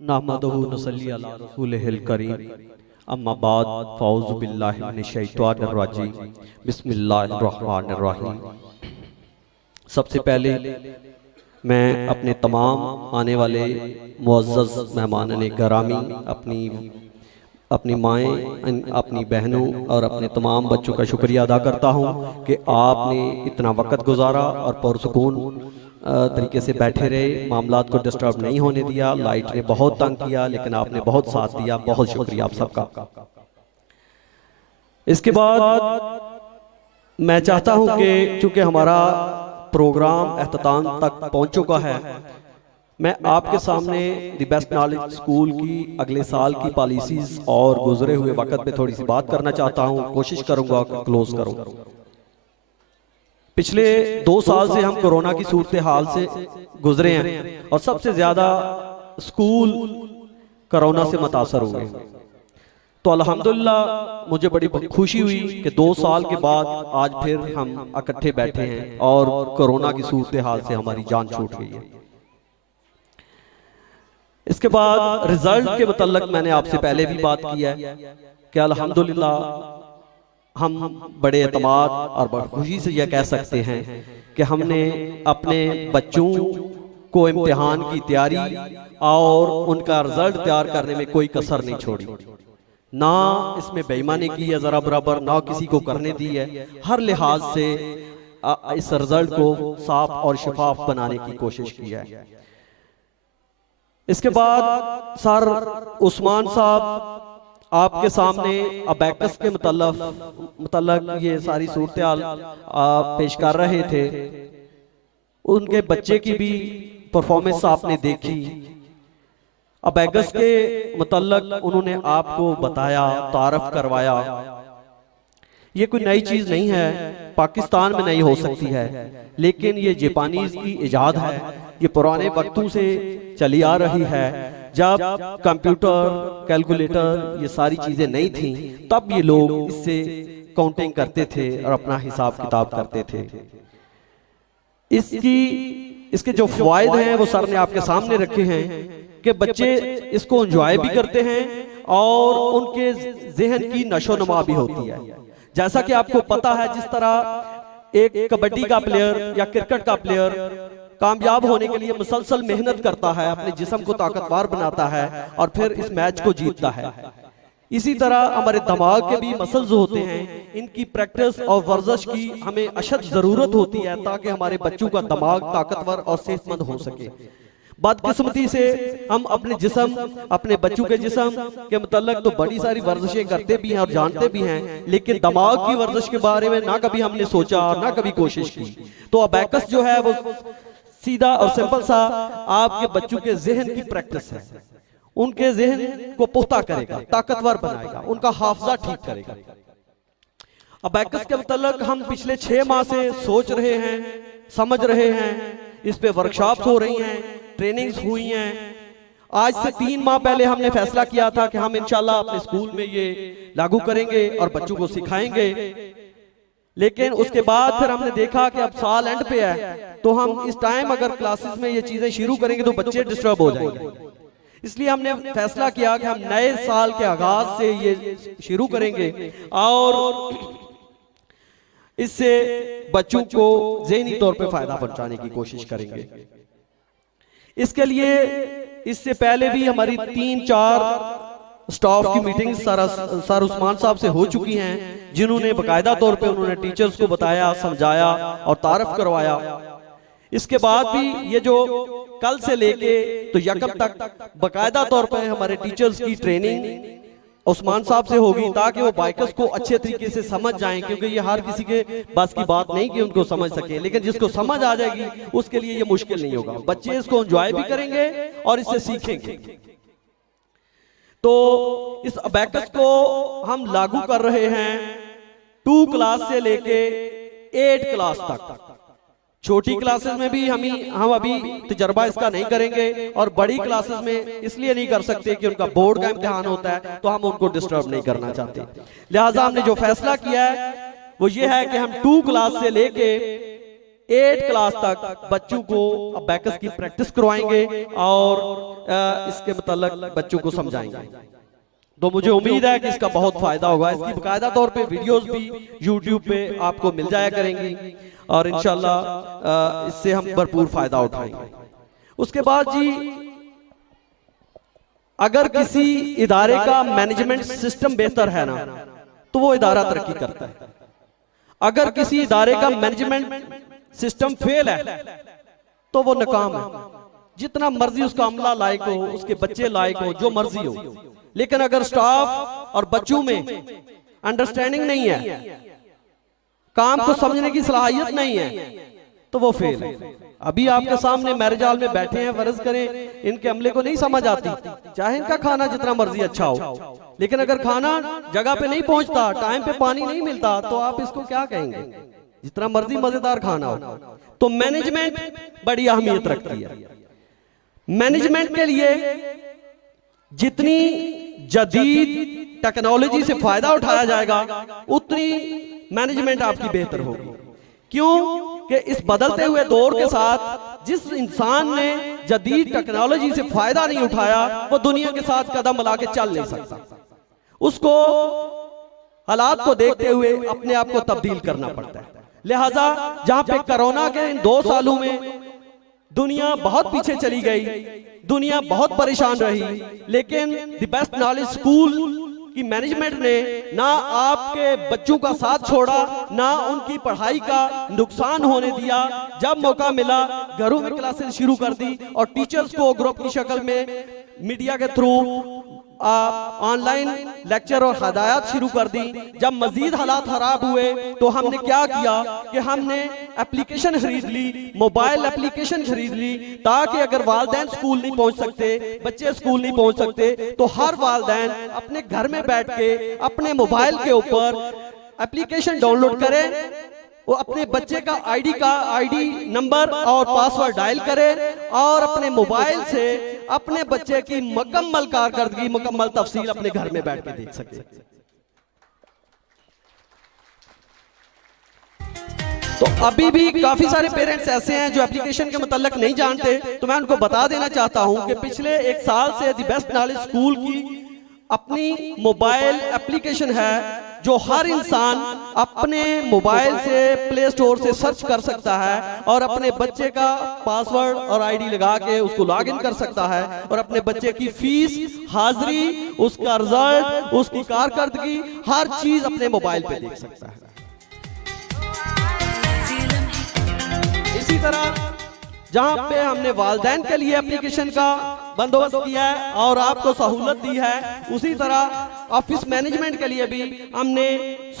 नहमदुहु नसल्ली अला रसूलिहिल करीम अम्मा बाद फ़ौज़ु बिल्लाहि मिनश शैतानिर रजीम बिस्मिल्लाहिर रहमानिर रहीम। सबसे पहले मैं अपने तमाम आने वाले मुअज़्ज़ज़ मेहमानान गिरामी, अपनी माएँ, अपनी बहनों और अपने तमाम बच्चों का शुक्रिया अदा करता हूँ कि आपने इतना वक़्त गुजारा और पुरसुकून तरीके से बैठे रहे, मामलात को डिस्टर्ब नहीं होने दिया। लाइट ने बहुत तंग किया लेकिन आपने बहुत साथ दिया, बहुत शुक्रिया आप सबका। इसके बाद मैं चाहता हूं कि चूंकि हमारा प्रोग्राम अख्ताम तक पहुंच चुका है, मैं आपके सामने द बेस्ट नॉलेज स्कूल की अगले साल की पॉलिसीज और गुजरे हुए वक्त पे थोड़ी सी बात करना चाहता हूं। कोशिश करूंगा कि क्लोज करूं। पिछले 2 साल से हम कोरोना की सूरत हाल से गुजरे हैं और सबसे ज्यादा स्कूल कोरोना से मुतासर हुए। तो अल्हम्दुलिल्लाह मुझे बड़ी खुशी हुई कि 2 साल के बाद आज फिर हम इकट्ठे बैठे हैं और कोरोना की सूरत हाल से हमारी जान छूट गई है। इसके बाद रिजल्ट के मुतल्लिक मैंने आपसे पहले भी बात की है कि अल्हम्दुलिल्लाह हम बड़े एतमाद और बड़ी खुशी से यह कह सकते हैं कि हमने अपने बच्चों को इम्तिहान की तैयारी और उनका रिजल्ट तैयार करने में कोई कसर नहीं छोड़ी, ना इसमें बेईमानी की है जरा बराबर, ना किसी को करने दी है। हर लिहाज से इस रिजल्ट को साफ और शफाफ बनाने की कोशिश की है। इसके बाद सर उस्मान साहब आपके सामने अबैकस के मतलब ये सारी सूरत हाल पेश कर रहे थे। उनके बच्चे की भी परफॉर्मेंस आपने देखी। अबैकस के मतलब उन्होंने आपको बताया, तारफ करवाया। ये कोई नई चीज नहीं है, पाकिस्तान में नहीं हो सकती है, लेकिन ये जापानीज की इजाद है। ये पुराने वक्तों से चली आ रही है। जब कंप्यूटर, कैलकुलेटर ये सारी चीजें नहीं थी, तब ये लोग इससे काउंटिंग करते थे और अपना हिसाब किताब करते थे। इसके जो फायदे हैं वो सर ने आपके सामने रखे हैं कि बच्चे इसको एंजॉय भी करते हैं और उनके जहन की नशोनुमा भी होती है। जैसा कि आपको पता है, जिस तरह एक कबड्डी का प्लेयर या क्रिकेट का प्लेयर कामयाब होने के लिए मुसलसल मेहनत करता है, अपने जिस्म को ताकतवर बनाता है और फिर इस मैच को जीतता है, इसी तरह हमारे दिमाग के भी मसल्स होते हैं। इनकी प्रैक्टिस और वर्जिश की हमें अशद जरूरत होती है ताकि हमारे बच्चों का दिमाग ताकतवर और सेहतमंद हो सके। बदकिस्मती से हम अपने जिस्म, अपने बच्चों के जिस्म के मुतल्लिक तो बड़ी सारी वर्जिशें करते भी हैं और जानते भी हैं, लेकिन दिमाग की वर्जिश के बारे में ना कभी हमने सोचा और ना कभी कोशिश की। तो अबैकस जो है वो सीधा और सिंपल सा आपके बच्चों के जहन की प्रैक्टिस है। उनके जहन को पुख्ता करेगा, ताकतवर बनाएगा, उनका हाफजा ठीक करेगा। अबैकस के मुतल्लिक हम पिछले 6 माह से सोच रहे हैं, समझ रहे हैं, इस पे वर्कशॉप्स हो रही हैं, ट्रेनिंग्स हुई हैं। आज से 3 माह पहले हमने फैसला किया था कि हम इंशाल्लाह अपने स्कूल में ये लागू करेंगे और बच्चों को सिखाएंगे। लेकिन उसके बाद फिर हमने देखा कि अब साल एंड पे है, तो हम इस टाइम अगर क्लासेस में ये चीजें शुरू करेंगे तो बच्चे डिस्टर्ब हो जाएंगे। इसलिए हमने फैसला किया कि हम नए साल के आगाज से ये शुरू करेंगे और इससे बच्चों को ज़हनी तौर पे फायदा पहुंचाने की कोशिश करेंगे। इसके लिए इससे पहले भी हमारी 3-4 स्टाफ की मीटिंग सर उस्मान साहब से हो चुकी हैं, जिन्होंने बाकायदा तौर पे उन्होंने टीचर्स को बताया, समझाया और तारफ करवाया। इसके बाद भी ये जो कल से लेके तो यकम तक बाकायदा तौर पे हमारे टीचर्स की ट्रेनिंग उस्मान साहब से होगी, ताकि वो बाइकर्स को अच्छे तरीके से समझ जाएं, क्योंकि ये हर किसी के बस की बात नहीं कि उनको समझ सके, लेकिन जिसको समझ आ जाएगी उसके लिए ये मुश्किल नहीं होगा। बच्चे इसको एंजॉय भी करेंगे और इससे सीखेंगे। तो इस अबैकस को हम लागू कर रहे हैं 2 क्लास से लेके 8 क्लास तक। छोटी क्लासेस में भी हम अभी तजर्बा इसका नहीं करेंगे और बड़ी क्लासेस में इसलिए नहीं कर सकते कि उनका बोर्ड का इम्तिहान होता है, तो हम उनको डिस्टर्ब नहीं करना चाहते। लिहाजा हमने जो फैसला किया है वो ये है कि हम 2 क्लास से लेके 8 क्लास तक बच्चों को अबैकस की प्रैक्टिस करवाएंगे और इसके मतलब बच्चों को समझाएंगे। तो मुझे उम्मीद है कि इसका बहुत फायदा होगा। इसकी बाकायदा तौर पे वीडियोस भी YouTube पे आपको मिल जाया करेंगी और इंशाल्लाह इससे हम भरपूर फायदा उठाएंगे। उसके बाद जी, अगर किसी इदारे का मैनेजमेंट सिस्टम बेहतर है ना, तो वो इदारा तरक्की करता है। अगर किसी इदारे का मैनेजमेंट सिस्टम फेल है तो वो नाकाम है। जितना मर्जी उसका अमला लायक हो, उसके बच्चे लायक हो, जो मर्जी हो, लेकिन अगर स्टाफ और बच्चों में अंडरस्टैंडिंग नहीं है, काम को समझने की सलाहियत नहीं है, तो वो फेल है। अभी आपके सामने मैरिज हॉल में बैठे हैं, फर्ज करें इनके अमले को नहीं समझ आती, चाहे इनका खाना जितना मर्जी अच्छा हो, लेकिन अगर खाना जगह पे नहीं पहुंचता, टाइम पे पानी नहीं मिलता, तो आप इसको क्या कहेंगे, जितना मर्जी मजेदार खाना हो। तो मैनेजमेंट बड़ी अहमियत रखती है। मैनेजमेंट के लिए जितनी जदीद टेक्नोलॉजी से फायदा उठाया जाएगा, उतनी मैनेजमेंट आपकी बेहतर होगी। क्यों कि इस बदलते हुए दौर के साथ जिस इंसान ने जदीद टेक्नोलॉजी से फायदा नहीं उठाया, वो दुनिया के साथ कदम मिला के चल नहीं सकता। उसको हालात को देखते हुए अपने आप को तब्दील करना पड़ता है। लिहाजा जहां पे कोरोना के इन 2 सालों में दुनिया बहुत पीछे चली गई, दुनिया बहुत परेशान रही, लेकिन द बेस्ट नॉलेज स्कूल की मैनेजमेंट ने ना आपके बच्चों का साथ छोड़ा, ना उनकी पढ़ाई का नुकसान होने दिया। जब मौका मिला घरों में क्लासेस शुरू कर दी और टीचर्स को ग्रुप की शक्ल में मीडिया के थ्रू ऑनलाइन लेक्चर और हदायत शुरू कर दी। जब मजीद हालात खराब हुए तो हमने क्या किया कि हमने एप्लीकेशन खरीद ली, मोबाइल एप्लीकेशन खरीद ली, ताकि अगर वालिदैन स्कूल नहीं पहुंच सकते, बच्चे स्कूल नहीं पहुंच सकते, तो हर वालिदैन अपने घर में बैठ के अपने मोबाइल के ऊपर एप्लीकेशन डाउनलोड करें, वो अपने बच्चे का आईडी नंबर और पासवर्ड डायल करे और अपने मोबाइल से अपने बच्चे की मुकम्मल कारकर्दगी, मुकम्मल तफसील अपने घर में बैठ के देख सके। तो अभी भी काफी सारे पेरेंट्स ऐसे हैं जो एप्लीकेशन के मुतल्लिक नहीं जानते, तो मैं उनको बता देना चाहता हूं कि पिछले 1 साल से द बेस्ट नॉलेज स्कूल की अपनी मोबाइल एप्लीकेशन है, जो हर इंसान अपने मोबाइल से प्ले स्टोर से सर्च कर सकता है और अपने बच्चे का पासवर्ड और आईडी लगा के उसको लॉगिन कर सकता है और अपने बच्चे की फीस, हाजिरी, उसका रिजल्ट, उसकी कारकर्दगी, हर चीज अपने मोबाइल पे देख सकता है। इसी तरह जहां पे हमने वालिदैन के लिए एप्लीकेशन का बंदोबस्त किया है और आपको सहूलत दी है, उसी तरह ऑफिस मैनेजमेंट के लिए भी हमने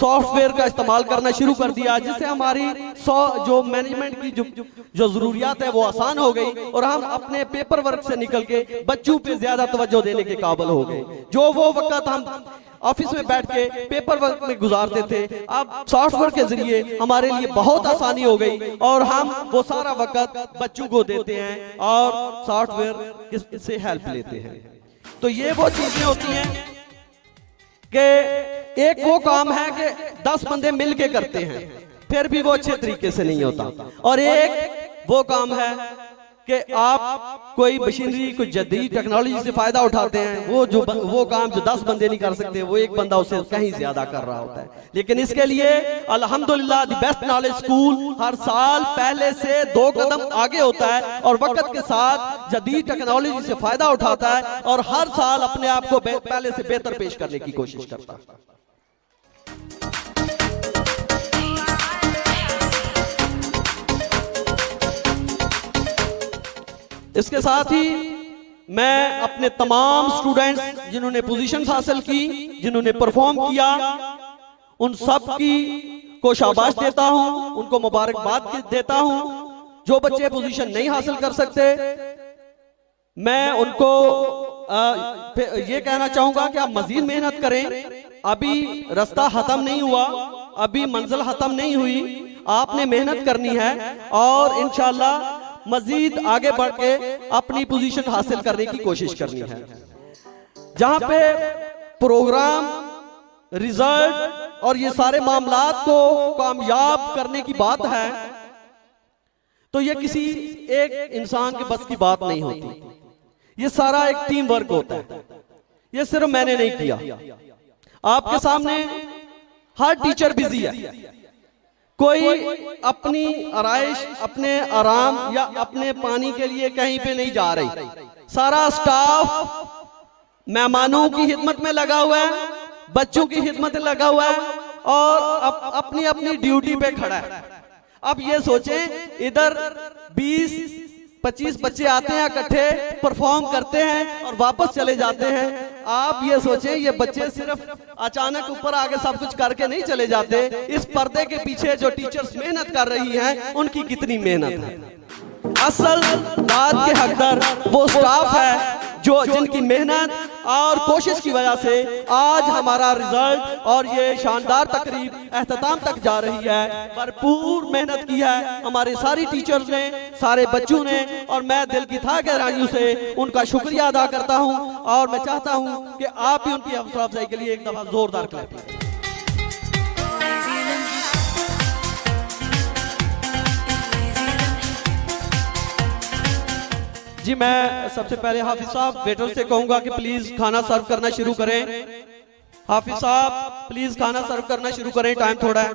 सॉफ्टवेयर का इस्तेमाल करना शुरू कर दिया, जिससे हमारी जो मैनेजमेंट की जो जरूरियात है वो आसान हो गई और हम अपने पेपर वर्क से निकल के बच्चों पे ज्यादा तवज्जो देने के काबिल हो गए। जो वो वक्त हम ऑफिस में बैठ के पेपर वर्क में गुजारते थे, अब सॉफ्टवेयर के जरिए हमारे लिए बहुत आसानी हो गई और हम वो सारा वक्त बच्चों को देते हैं और सॉफ्टवेयर से हेल्प लेते हैं। तो ये वो चीजें होती हैं कि एक वो काम है कि 10 बंदे मिल के करते हैं, फिर भी वो अच्छे तरीके से नहीं होता, और एक वो काम है कि आप कोई मशीनरी, कोई जदीद टेक्नोलॉजी से फायदा उठाते हैं, वो काम जो 10 बंदे नहीं कर सकते, वो एक बंदा उससे कहीं ज्यादा कर रहा होता है। लेकिन इसके लिए अल्हम्दुलिल्लाह द बेस्ट नॉलेज स्कूल हर साल पहले से 2 कदम आगे होता है और वक्त के साथ जदीद टेक्नोलॉजी से फायदा उठाता है और हर साल अपने आप को पहले से बेहतर पेश करने की कोशिश करता है। इसके साथ ही मैं अपने तमाम स्टूडेंट्स जिन्होंने पोजीशंस हासिल की, जिन्होंने परफॉर्म किया, उन सब की को शाबाश देता हूं, उनको मुबारकबाद देता हूं। जो बच्चे पोजीशन नहीं हासिल कर सकते, मैं उनको ये कहना चाहूंगा कि आप मजीद मेहनत करें। अभी रास्ता खत्म नहीं हुआ, अभी मंजिल खत्म नहीं हुई, आपने मेहनत करनी है और इंशाअल्लाह मजीद आगे बढ़ के अपनी पोजीशन हासिल करने की कोशिश करनी है। जहां पे प्रोग्राम, रिजल्ट और ये सारे मामलात को कामयाब करने की बात है, तो ये किसी एक इंसान के बस की बात नहीं होती। ये सारा एक टीम वर्क होता है। ये सिर्फ मैंने नहीं किया। आपके सामने हर टीचर बिजी है। कोई अपनी आराइश, अपने आराम या अपने पानी के लिए कहीं पे नहीं जा रही। सारा स्टाफ मेहमानों की खिदमत में लगा हुआ है, बच्चों की खिदमत में लगा हुआ है और अपनी अपनी ड्यूटी पे खड़ा है। अब ये सोचें, इधर 20-25 बच्चे आते हैं, इकट्ठे परफॉर्म करते हैं और वापस चले जाते हैं। आप ये सोचें, ये बच्चे सिर्फ अचानक ऊपर आके सब कुछ करके नहीं चले जाते। इस पर्दे के पीछे जो टीचर्स मेहनत कर रही हैं, उनकी कितनी मेहनत है। असल दाद के हकदार वो स्टाफ है जिनकी मेहनत और कोशिश की वजह से आज हमारा रिजल्ट और ये शानदार तकरीब एहतमाम तक जा रही है। भरपूर मेहनत की है हमारे सारी टीचर्स ने, सारे बच्चों ने, और मैं दिल की था गहराइयों से उनका शुक्रिया अदा करता हूं। और मैं चाहता हूं कि आप भी उनकी हौसला अफजाई के लिए एक दफा जोरदार क्लैप करें। जी, मैं सबसे पहले हाफिज साहब वेटर से कहूंगा कि प्लीज खाना सर्व करना शुरू करें। हाफिज साहब प्लीज खाना सर्व करना शुरू करें, टाइम थोड़ा है।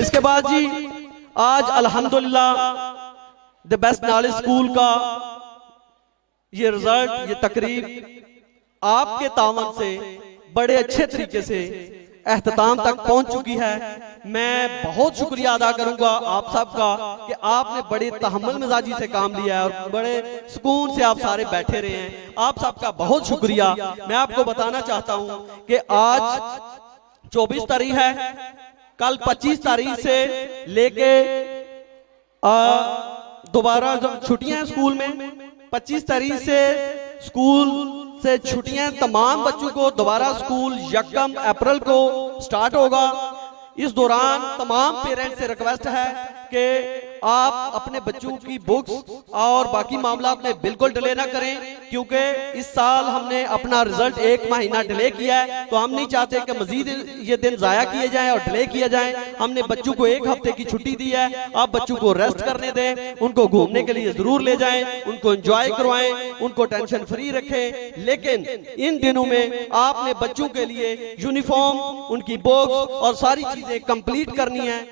इसके बाद जी, आज अल्हम्दुलिल्लाह द बेस्ट नॉलेज स्कूल का ये रिजल्ट, ये तकरीब आपके तावन से बड़े अच्छे तरीके से एहतमाम तक पहुंच चुकी है। मैं बहुत शुक्रिया अदा करूंगा आप सबका कि आपने बड़े तहम्मुल मिजाजी से काम लिया है और बड़े सुकून से आप सारे बैठे रहे हैं। आप सबका बहुत शुक्रिया। मैं आपको बताना चाहता हूं कि आज 24 तारीख है, कल 25 तारीख से लेके दोबारा जब छुट्टियां हैं स्कूल में, 25 तारीख से स्कूल से छुट्टियां तमाम बच्चों को, दोबारा स्कूल 1 अप्रैल को स्टार्ट होगा। इस दौरान तमाम पेरेंट्स से रिक्वेस्ट है कि आप अपने बच्चों की बुक्स और बाकी मामला में बिल्कुल डिले ना करें, क्योंकि इस साल हमने अपना रिजल्ट 1 महीना डिले किया है। तो हम नहीं चाहते कि मजीद ये दिन जाया किए जाएं और डिले किया जाए। हमने बच्चों को 1 हफ्ते की छुट्टी दी है। आप बच्चों को रेस्ट करने दें, उनको घूमने के लिए जरूर ले जाएं, उनको एंजॉय करवाएं, उनको टेंशन फ्री रखें। लेकिन इन दिनों में आपने बच्चों के लिए यूनिफॉर्म, उनकी बुक्स और सारी चीजें कंप्लीट करनी है।